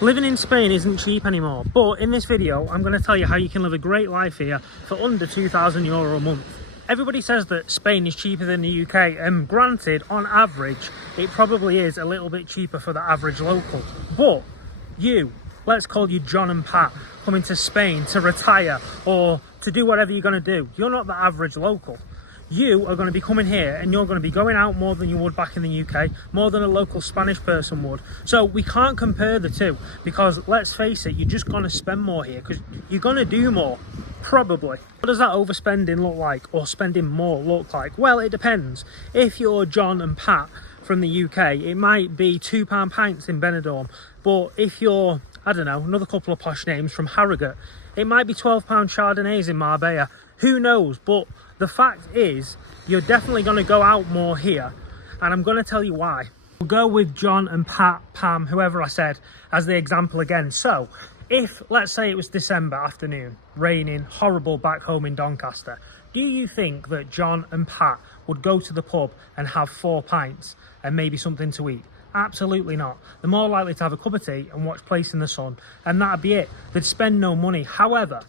Living in Spain isn't cheap anymore, but in this video I'm going to tell you how you can live a great life here for under €2,000 a month. Everybody says that Spain is cheaper than the UK, and granted, on average it probably is a little bit cheaper for the average local, but let's call you John and Pat, coming to Spain to retire or to do whatever you're going to do. You're not the average local. You are going to be coming here and you're going to be going out more than you would back in the UK, more than a local Spanish person would. So we can't compare the two, because let's face it, you're just going to spend more here because you're going to do more, probably. What does that overspending look like, or spending more look like? Well, it depends. If you're John and Pat from the UK, it might be £2 pints in Benidorm, but if you're, I don't know, another couple of posh names from Harrogate, it might be £12 Chardonnays in Marbella. Who knows? But the fact is, you're definitely going to go out more here, and I'm going to tell you why. We'll go with John and Pat, Pam, whoever I said, as the example again. So, if, let's say it was December afternoon, raining, horrible back home in Doncaster, do you think that John and Pat would go to the pub and have 4 pints and maybe something to eat? Absolutely not. They're more likely to have a cup of tea and watch Place in the Sun, and that'd be it. They'd spend no money. However,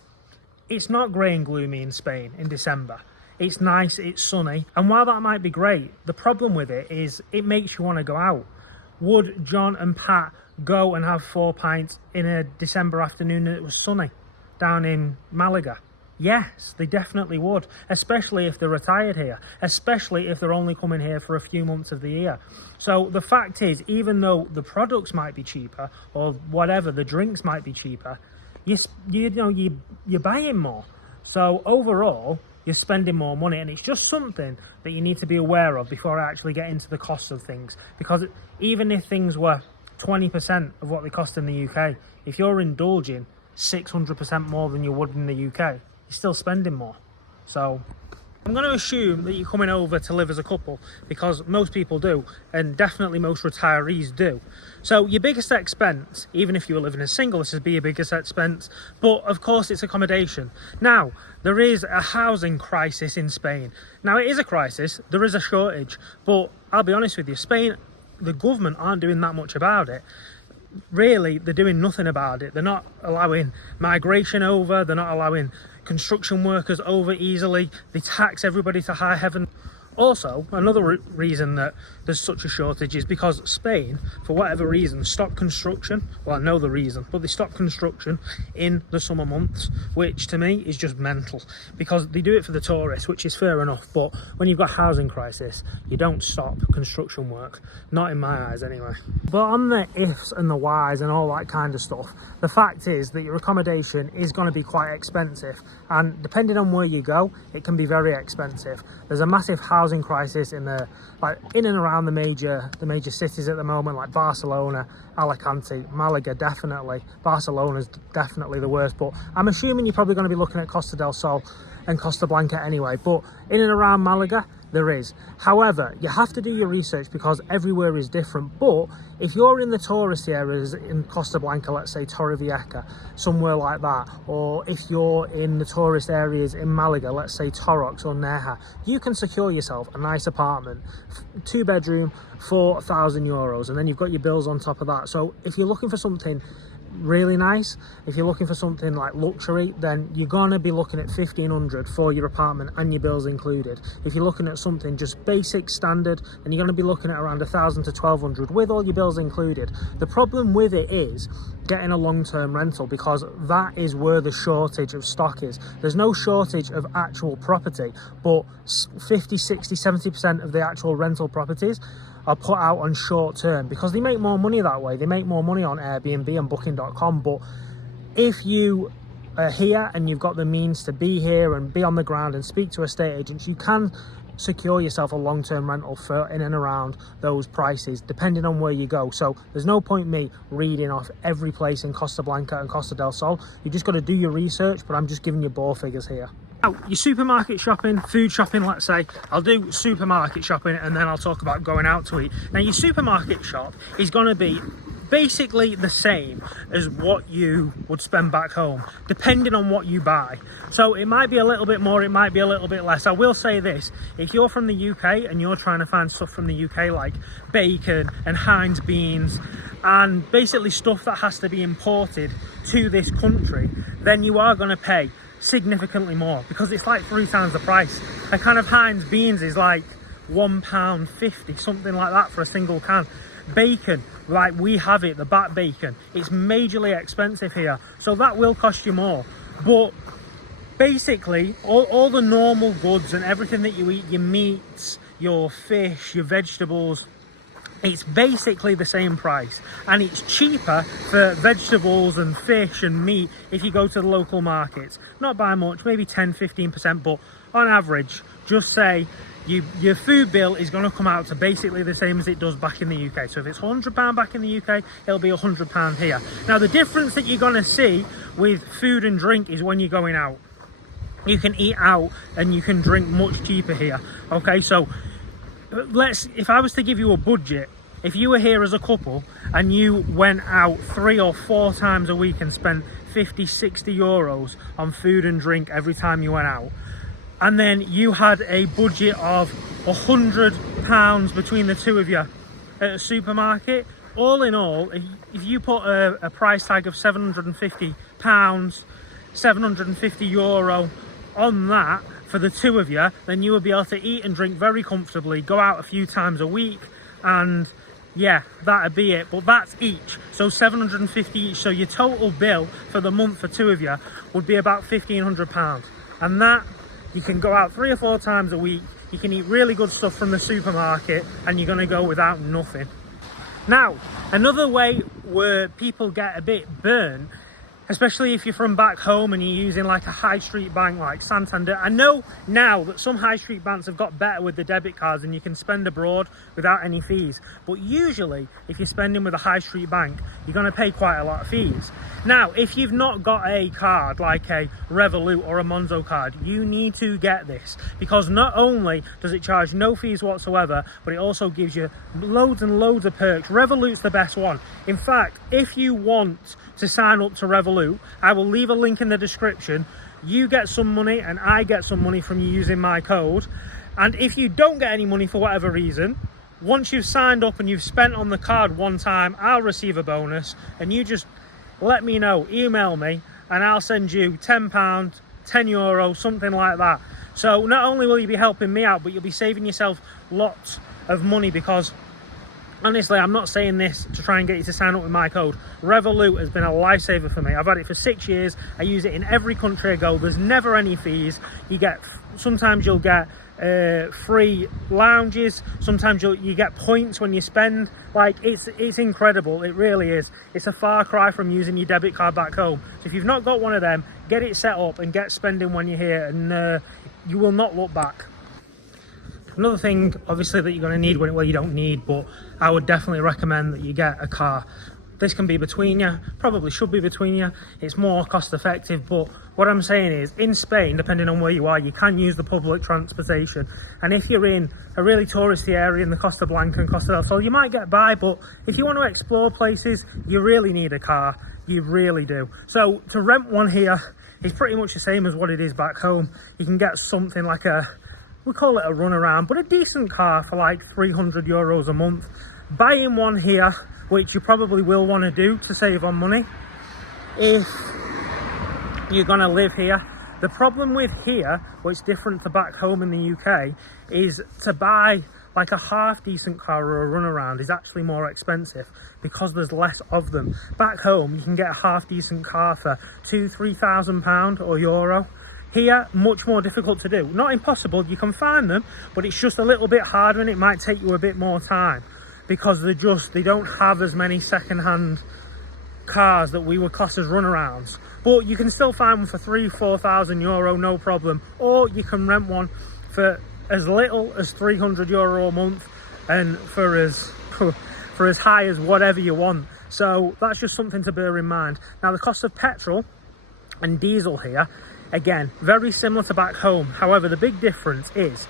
it's not grey and gloomy in Spain in December. It's nice, it's sunny, and while that might be great, the problem with it is it makes you want to go out. Would John and Pat go and have 4 pints in a December afternoon and it was sunny down in Malaga? Yes, they definitely would, especially if they're retired here, especially if they're only coming here for a few months of the year. So the fact is, even though the products might be cheaper, or whatever, the drinks might be cheaper, you're buying more. So overall, you're spending more money, and it's just something that you need to be aware of before I actually get into the costs of things. Because even if things were 20% of what they cost in the UK, if you're indulging 600% more than you would in the UK, you're still spending more. So I'm going to assume that you're coming over to live as a couple, because most people do, and definitely most retirees do. So your biggest expense, even if you were living as single, this would be your biggest expense, but of course it's accommodation. Now, there is a housing crisis in Spain. Now, it is a crisis, there is a shortage, but I'll be honest with you, Spain, the government aren't doing that much about it. Really, they're doing nothing about it. They're not allowing migration over, they're not allowing construction workers over easily, they tax everybody to high heaven. Also, another reason that there's such a shortage is because Spain, for whatever reason, stopped construction. Well, I know the reason, but they stopped construction in the summer months, which to me is just mental, because they do it for the tourists, which is fair enough, but when you've got a housing crisis, you don't stop construction work. Not in my eyes, anyway. But on the ifs and the whys and all that kind of stuff, the fact is that your accommodation is going to be quite expensive, and depending on where you go, it can be very expensive. There's a massive housing crisis in and around the major cities at the moment, like Barcelona, Alicante, Malaga. Definitely Barcelona's definitely the worst, but I'm assuming you're probably going to be looking at Costa del Sol and Costa Blanca anyway. But in and around Malaga there is. However, you have to do your research because everywhere is different. But if you're in the tourist areas in Costa Blanca, let's say Torrevieja, somewhere like that, or if you're in the tourist areas in Malaga, let's say Torrox or Nerja, you can secure yourself a nice apartment, 2 bedroom, €4,000, and then you've got your bills on top of that. So if you're looking for something really nice, if you're looking for something like luxury, then you're gonna be looking at 1,500 for your apartment and your bills included. If you're looking at something just basic standard, then you're gonna be looking at around 1,000 to 1,200 with all your bills included. The problem with it is getting a long-term rental, because that is where the shortage of stock is. There's no shortage of actual property, but 50, 60, 70% of the actual rental properties are put out on short term because they make more money that way. They make more money on Airbnb and Booking.com. But if you are here and you've got the means to be here and be on the ground and speak to estate agents, you can secure yourself a long-term rental for in and around those prices, depending on where you go. So there's no point me reading off every place in Costa Blanca and Costa del Sol. You just got to do your research, but I'm just giving you ball figures here. Now, your supermarket shopping, food shopping, let's say. I'll do supermarket shopping and then I'll talk about going out to eat. Now, your supermarket shop is going to be basically the same as what you would spend back home, depending on what you buy. So it might be a little bit more, it might be a little bit less. I will say this, if you're from the UK and you're trying to find stuff from the UK like bacon and Heinz beans and basically stuff that has to be imported to this country, then you are going to pay significantly more, because it's like 3 times the price. A can of Heinz beans is like £1.50, something like that, for a single can. Bacon, like we have it, the back bacon, it's majorly expensive here, so that will cost you more. But basically all the normal goods and everything that you eat, your meats, your fish, your vegetables, it's basically the same price, and it's cheaper for vegetables and fish and meat if you go to the local markets. Not by much, maybe 10-15%, but on average, just say your food bill is going to come out to basically the same as it does back in the UK. So if it's £100 back in the UK, it'll be £100 here. Now the difference that you're going to see with food and drink is when you're going out. You can eat out and you can drink much cheaper here. Okay, so if I was to give you a budget, if you were here as a couple and you went out 3 or 4 times a week and spent 50-60 euros on food and drink every time you went out, and then you had a budget of £100 between the two of you at a supermarket, all in all, if you put a price tag of £750, €750 on that for the two of you, then you would be able to eat and drink very comfortably, go out a few times a week, and yeah, that'd be it. But that's each, so 750 each. So your total bill for the month for two of you would be about £1,500, and that you can go out 3 or 4 times a week. You can eat really good stuff from the supermarket, and you're going to go without nothing. Now, another way where people get a bit burnt, especially if you're from back home and you're using like a high street bank like Santander. I know now that some high street banks have got better with the debit cards and you can spend abroad without any fees. But usually, if you're spending with a high street bank, you're going to pay quite a lot of fees. Now, if you've not got a card like a Revolut or a Monzo card, you need to get this, because not only does it charge no fees whatsoever, but it also gives you loads and loads of perks. Revolut's the best one. In fact, if you want to sign up to Revolut, I will leave a link in the description. You get some money and I get some money from you using my code. And if you don't get any money for whatever reason, once you've signed up and you've spent on the card one time, I'll receive a bonus, and you just let me know, email me, and I'll send you £10, €10, something like that. So not only will you be helping me out, but you'll be saving yourself lots of money, because honestly, I'm not saying this to try and get you to sign up with my code. Revolut has been a lifesaver for me. I've had it for 6 years. I use it in every country I go. There's never any fees. Sometimes you'll get free lounges. Sometimes you get points when you spend. Like, it's incredible. It really is. It's a far cry from using your debit card back home. So if you've not got one of them, get it set up and get spending when you're here, and you will not look back. Another thing, obviously, that you're going to need, well, you don't need, but I would definitely recommend that you get a car. This can be between you, probably should be between you. It's more cost effective, but what I'm saying is, in Spain, depending on where you are, you can use the public transportation. And if you're in a really touristy area in the Costa Blanca and Costa del Sol, you might get by, but if you want to explore places, you really need a car. You really do. So to rent one here is pretty much the same as what it is back home. You can get something like we call it a runaround, but a decent car for like €300 a month. Buying one here, which you probably will want to do to save on money if you're going to live here. The problem with here, what's different to back home in the UK, is to buy like a half decent car or a runaround is actually more expensive because there's less of them. Back home, you can get a half decent car for £2,000-3,000 or euro. Here, much more difficult to do. Not impossible, you can find them, but it's just a little bit harder, and it might take you a bit more time, because they don't have as many second-hand cars that we would class as runarounds. But you can still find one for €3,000-4,000, no problem. Or you can rent one for as little as €300 a month, and for as high as whatever you want. So that's just something to bear in mind. Now, the cost of petrol and diesel here, again, very similar to back home. However, the big difference is,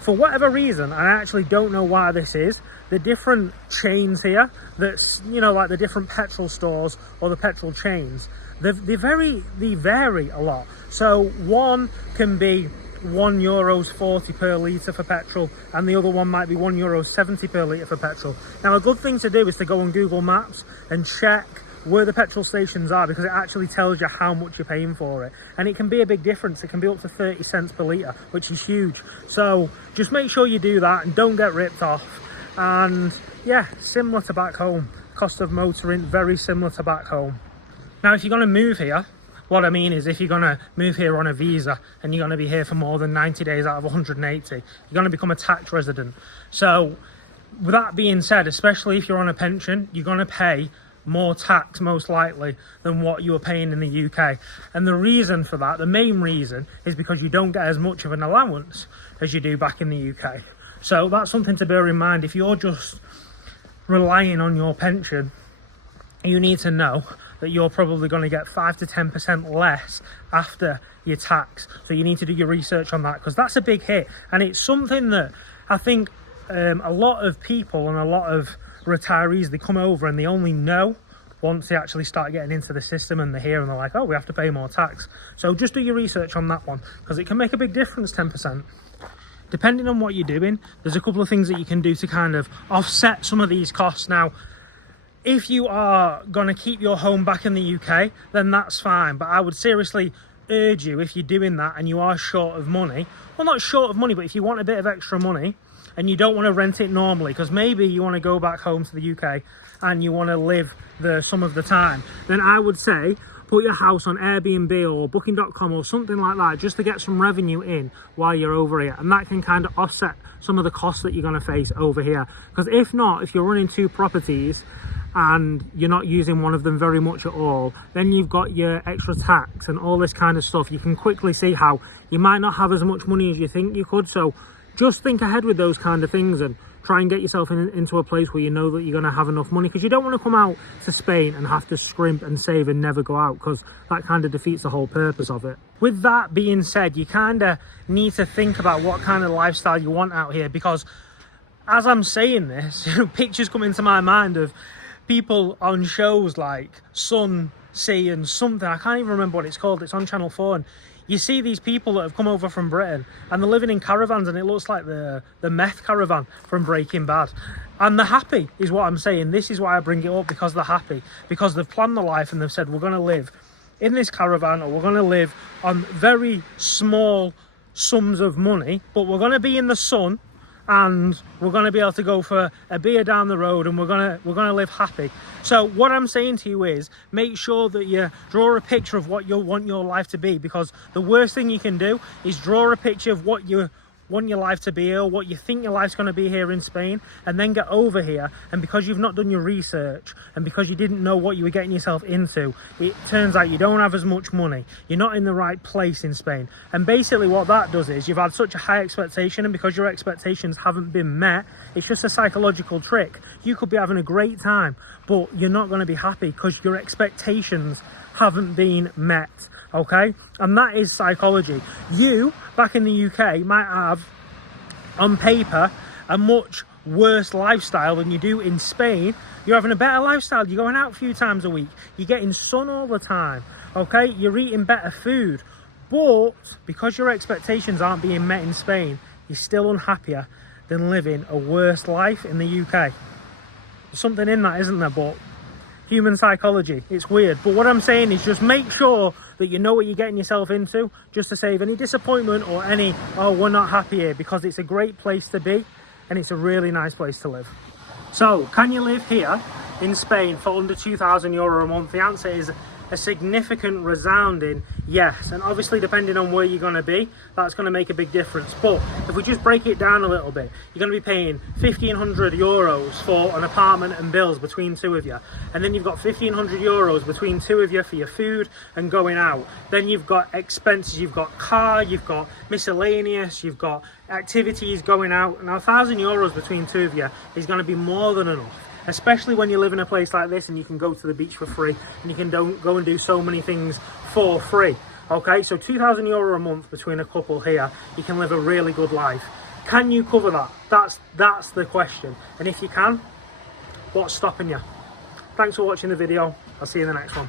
for whatever reason, and I actually don't know why this is, the different chains here, that's, you know, like the different petrol stores or the petrol chains, they vary a lot. So one can be €1.40 per litre for petrol, and the other one might be €1.70 per litre for petrol. Now, a good thing to do is to go on Google Maps and check where the petrol stations are, because it actually tells you how much you're paying for it, and it can be a big difference. It can be up to 30 cents per litre, which is huge. So just make sure you do that and don't get ripped off. And yeah, similar to back home, cost of motoring very similar to back home. Now, if you're going to move here, what I mean is, if you're going to move here on a visa and you're going to be here for more than 90 days out of 180, you're going to become a tax resident. So with that being said, especially if you're on a pension, you're going to pay more tax most likely than what you were paying in the UK. And the reason for that, the main reason, is because you don't get as much of an allowance as you do back in the UK. So that's something to bear in mind. If you're just relying on your pension, you need to know that you're probably going to get 5 to 10% less after your tax. So you need to do your research on that, because that's a big hit. And it's something that I think a lot of people and a lot of retirees, they come over and they only know once they actually start getting into the system, and they're here and they're like, oh, we have to pay more tax. So just do your research on that one, because it can make a big difference, 10%. Depending on what you're doing, there's a couple of things that you can do to kind of offset some of these costs. Now, if you are going to keep your home back in the UK, then that's fine. But I would seriously urge you, if you're doing that and you are short of money, well, not short of money, but if you want a bit of extra money and you don't want to rent it normally, because maybe you want to go back home to the UK and you want to live there some of the time, then I would say put your house on Airbnb or Booking.com or something like that, just to get some revenue in while you're over here. And that can kind of offset some of the costs that you're going to face over here. Because if not, if you're running 2 properties and you're not using one of them very much at all, then you've got your extra tax and all this kind of stuff. You can quickly see how you might not have as much money as you think you could. So just think ahead with those kind of things and try and get yourself into a place where you know that you're going to have enough money, because you don't want to come out to Spain and have to scrimp and save and never go out, because that kind of defeats the whole purpose of it. With that being said, you kind of need to think about what kind of lifestyle you want out here, because as I'm saying this, pictures come into my mind of people on shows like Sun, Sea and something, I can't even remember what it's called, it's on Channel 4, and you see these people that have come over from Britain and they're living in caravans, and it looks like the meth caravan from Breaking Bad. And they're happy, is what I'm saying. This is why I bring it up, because they're happy, because they've planned their life and they've said, we're going to live in this caravan, or we're going to live on very small sums of money, but we're going to be in the sun, and we're going to be able to go for a beer down the road, and we're going to live happy. So what I'm saying to you is, make sure that you draw a picture of what you want your life to be, because the worst thing you can do is draw a picture of what you want your life to be, or what you think your life's going to be here in Spain, and then get over here, and because you've not done your research and because you didn't know what you were getting yourself into, it turns out you don't have as much money, you're not in the right place in Spain. And basically what that does is, you've had such a high expectation, and because your expectations haven't been met, it's just a psychological trick. You could be having a great time, but you're not going to be happy because your expectations haven't been met. Okay, and that is psychology. You, back in the UK, might have, on paper, a much worse lifestyle than you do in Spain. You're having a better lifestyle, you're going out a few times a week, you're getting sun all the time, okay? You're eating better food, but because your expectations aren't being met in Spain, you're still unhappier than living a worse life in the UK. There's something in that, isn't there? But human psychology, it's weird. But what I'm saying is, just make sure that you know what you're getting yourself into, just to save any disappointment or any, oh, we're not happy here, because it's a great place to be and it's a really nice place to live. So, can you live here in Spain for under €2,000 a month? The answer is a significant, resounding yes. And obviously, depending on where you're going to be, that's going to make a big difference. But if we just break it down a little bit, you're going to be paying €1,500 for an apartment and bills between 2 of you, and then you've got €1,500 between 2 of you for your food and going out. Then you've got expenses, you've got car, you've got miscellaneous, you've got activities going out. Now €1,000 between 2 of you is going to be more than enough, especially when you live in a place like this and you can go to the beach for free and you can go and do so many things for free. Okay, so €2,000 a month between a couple here, you can live a really good life. Can you cover that? That's the question. And if you can, what's stopping you? Thanks for watching the video. I'll see you in the next one.